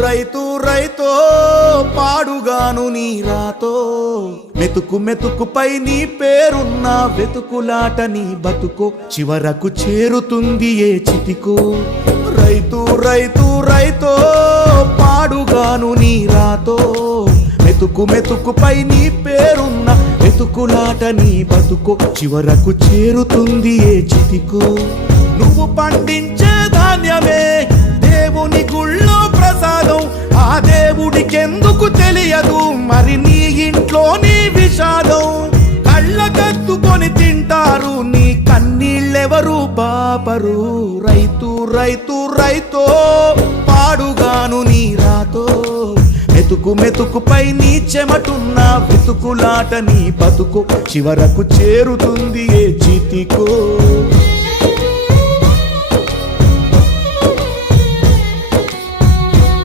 రైతు రైతో పాడుగాను నీ రాతో మెతుకు మెతుకుపై నీ పేరున్న వెతుకులాట నీ బతుకో చివరకు చేరుతుంది ఏ చితికో రైతు రైతు రైతో పాడుగాను నీ రాతో మెతుకు మెతుకుపై నీ పేరున్న వెతుకులాట నీ బతుకో చివరకు చేరుతుంది ఏ చితికో నువ్వు పండించే ధాన్యమే దేవుని గుళ్ళో ప్రసాదం ఆ దేవుడికెందుకు తెలియదు మరి నీ ఇంట్లో నీ విషాదం కళ్ళకత్తుకొని తింటారు నీ కన్నీళ్ళెవరు పాపరు రైతు రైతు రైతో పాడుగాను నీ రాతో మెతుకు మెతుకుపై నీ చెమటున్న వెతుకులాట నీ బతుకు చివరకు చేరుతుంది ఏ చితికో